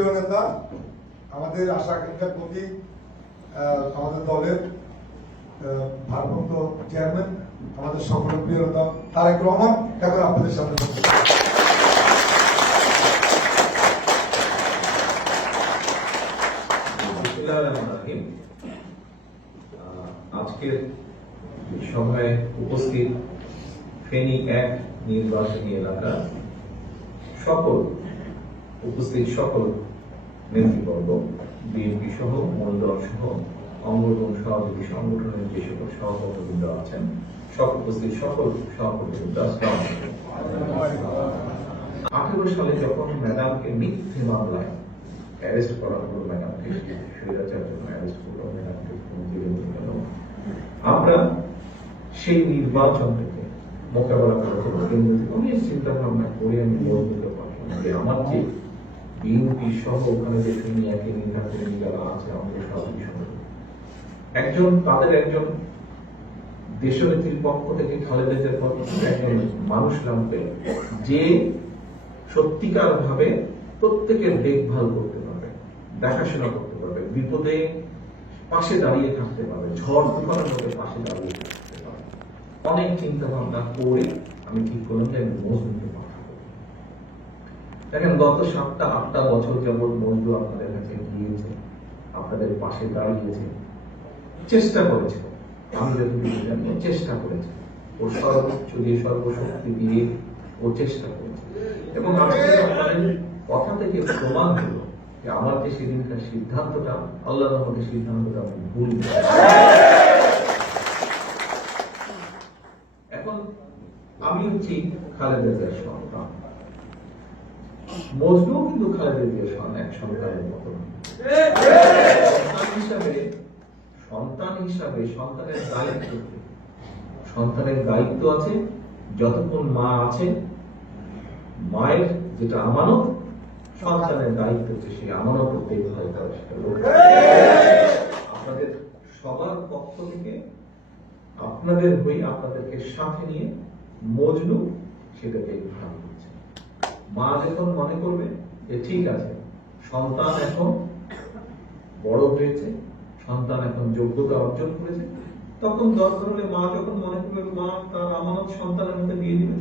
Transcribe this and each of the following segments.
প্রিয় নেতা, আমাদের আশা আকাঙ্ক্ষার প্রতি আমাদের দলের ভারপ্রাপ্ত চেয়ারম্যান, আমাদের সকলের প্রিয় নেতা তারেক রহমান এখন আপনাদের সামনে আজকের সভায় উপস্থিত ফেনী 1 নির্বাচনী এলাকা উপস্থিত সকল নেতৃবর্গ, বিএনপি সহ মূলদল সহ অঙ্গন সহযোগী সংগঠনের যে সকল সহকর্মীবৃন্দ আছেন, উপস্থিত সকল সহকর্মীবৃন্দ, 18 সালে যখন ম্যাডামকে মিথ্যে মামলায় অ্যারেস্ট করা হলো, ম্যাডামকে স্বৈরাচার জন্য অ্যারেস্ট করলো, ম্যাডামকে আমরা সেই নির্বাচনটাকে মোকাবেলা করার জন্য অনেক চিন্তা ভাবনা করে আমি বলতে পারলাম যে আমার যে বিএনপি সহ ওখানে যে ফেনী একই নির্বাচনী যারা আছে আমাদের সহযোগী সংগঠন, তাদের একজন দেশনেত্রীর পক্ষ থেকে খালেদা জিয়ার পক্ষ থেকে একজন মানুষ নামবে যে সত্যিকার ভাবে প্রত্যেকের দেখভাল করতে পারবে, দেখাশোনা করতে পারবে, বিপদে পাশে দাঁড়িয়ে থাকতে পারবে, ঝড় তুফানের মধ্যে পাশে দাঁড়িয়ে থাকতে পারবে। অনেক চিন্তা ভাবনা করে আমি ঠিক করলাম যে আমি মজদুরকে পাঠাবো। দেখেন, গত 7-8 বছর যাবৎ মজদুর আপনাদের কাছে গিয়েছে, আপনাদের পাশে দাঁড়িয়েছে, চেষ্টা করেছে, আমি যতটুকু জানি চেষ্টা করেছে, ও সর্বোচ্চ দিয়ে সর্বশক্তি দিয়ে ও চেষ্টা করেছে। এবং আজকে আপনাদের কথা থেকে প্রমাণ হলো যে আমার যে সেদিনকার সিদ্ধান্তটা, আল্লাহর রহমতের সিদ্ধান্তটা আমি ভুল। এখন আমি হচ্ছি খালেদা জিয়ার সন্তান, মজনু কিন্তু খালেদা জিয়ার এক সন্তানের মতো। সন্তান হিসাবে সন্তানের দায়িত্ব আছে, যতক্ষণ মা আছে, মায়ের যেটা আমানত, সন্তানের দায়িত্ব হচ্ছে সেই আমানত দেখভাল করা। আপনাদের সবার পক্ষ থেকে আপনাদের হয়ে আপনাদেরকে সাথে নিয়ে মজনু সেটা দেখভাল করছে। মা যখন মনে করবে যে ঠিক আছে, সন্তান এখন বড় হয়েছে, সন্তান এখন যোগ্যতা অর্জন করেছে, তখন দরকার হলে মা যখন মনে করবে মা তার আমানত সন্তানের মধ্যে দিয়ে দিবে,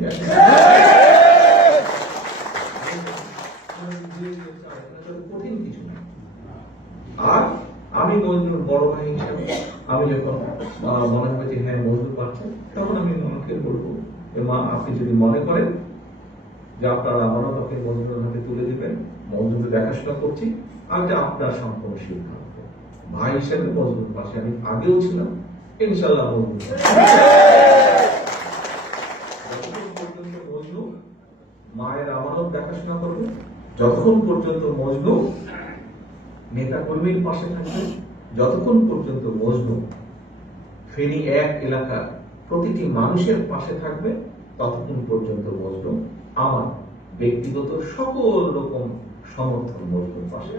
কঠিন কিছু না। আর আমি মজদুর বড় ভাই হিসাবে আমি যখন মনে হবে যে হ্যাঁ মজদুর পাচ্ছে, তখন আমি মাকে বলবো যে মা, আপনি যদি মনে করেন যে আপনার আমানত আপনি মজদুরের হাতে তুলে দিবেন, মজদুর দেখাশোনা করছি, আর যে আপনার সম্পূর্ণ সিদ্ধান্ত। ভাই হিসেবে মজদুর পাশে আমি আগেও ছিলাম, ইনশাআল্লাহ মজনু মায়ের আমানত দেখাশোনা করবে, যতক্ষণ পর্যন্ত মজনু নেতা কর্মীর পাশে থাকবে, যতক্ষণ পর্যন্ত মজনু ফেনী 1 এলাকার প্রতিটি মানুষের পাশে থাকবে, ততক্ষণ পর্যন্ত মজনু আমার ব্যক্তিগত সকল রকম সমর্থন মজনুর পাশে।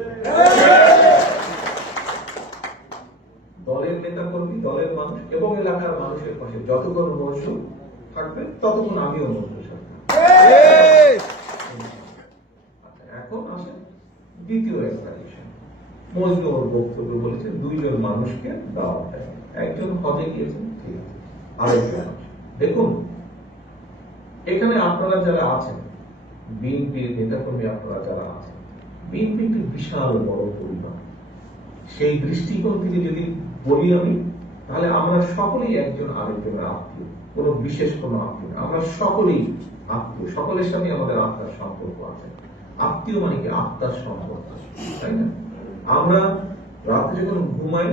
দলের নেতা কর্মী, দলের মানুষ এবং এলাকার মানুষের পাশে যতক্ষণ মজনু থাকবে, ততক্ষণ আমিও মজনুর সাথে। এখন আসে দ্বিতীয় একটা বিষয়। মজনু ওর বক্তব্য বলেছে 2 জন মানুষকে দাওয়াত দেয়, একজন হজে গিয়েছেন, ঠিক আছে, আরেকজন। দেখুন, এখানে আপনারা যারা আছেন, বিএনপির নেতাকর্মী আপনারা যারা আছেন, বিএনপি একটি বিশাল বড় পরিবার। সেই দৃষ্টিকোণ থেকে যদি বলি আমি, তাহলে আমরা সকলেই একজন আরেকজনের আত্মীয়, কোন বিশেষ কোন আত্মীয়, আমরা সকলেই আত্মীয়, সকলের সাথে আমাদের আত্মার সম্পর্ক আছে। আত্মীয় মানে কি? আত্মার সম্পর্ক, তাই না? আমরা রাতে যখন ঘুমাই,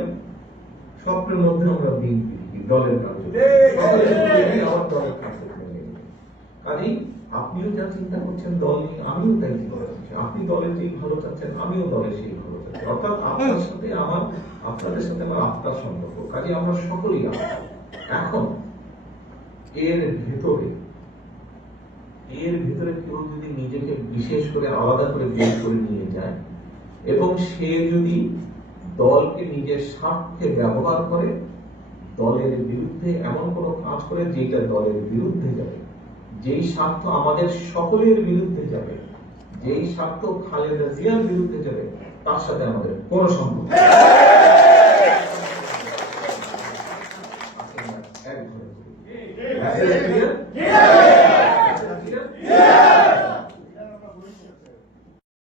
স্বপ্নের মধ্যে আমরা বিএনপি দলের কাজেই আপনিও যা চিন্তা করছেন দল নিয়ে, আমিও তাই চিন্তা করছি। আপনি দলের যেই ভালো চাচ্ছেন, আমিও দলের সেই ভালো চাচ্ছি। অর্থাৎ আপনার সাথে আমার, আপনাদের সাথে আমার আত্মার সম্পর্ক, কাজে আমরা সকলেই আত্মা। এখন এর ভেতরে কেউ যদি নিজেকে বিশেষ করে আলাদা করে বের করে নিয়ে যায় এবং সে যদি দলকে নিজের স্বার্থে ব্যবহার করে, দলের বিরুদ্ধে এমন কোনো কাজ করে যেটা দলের বিরুদ্ধে যাবে, যেই স্বার্থ আমাদের সকলের বিরুদ্ধে যাবে, যেই স্বার্থ খালেদা জিয়ার বিরুদ্ধে চলে তার সাথে আমাদের কোনো সম্পর্ক নেই। এক ধরে।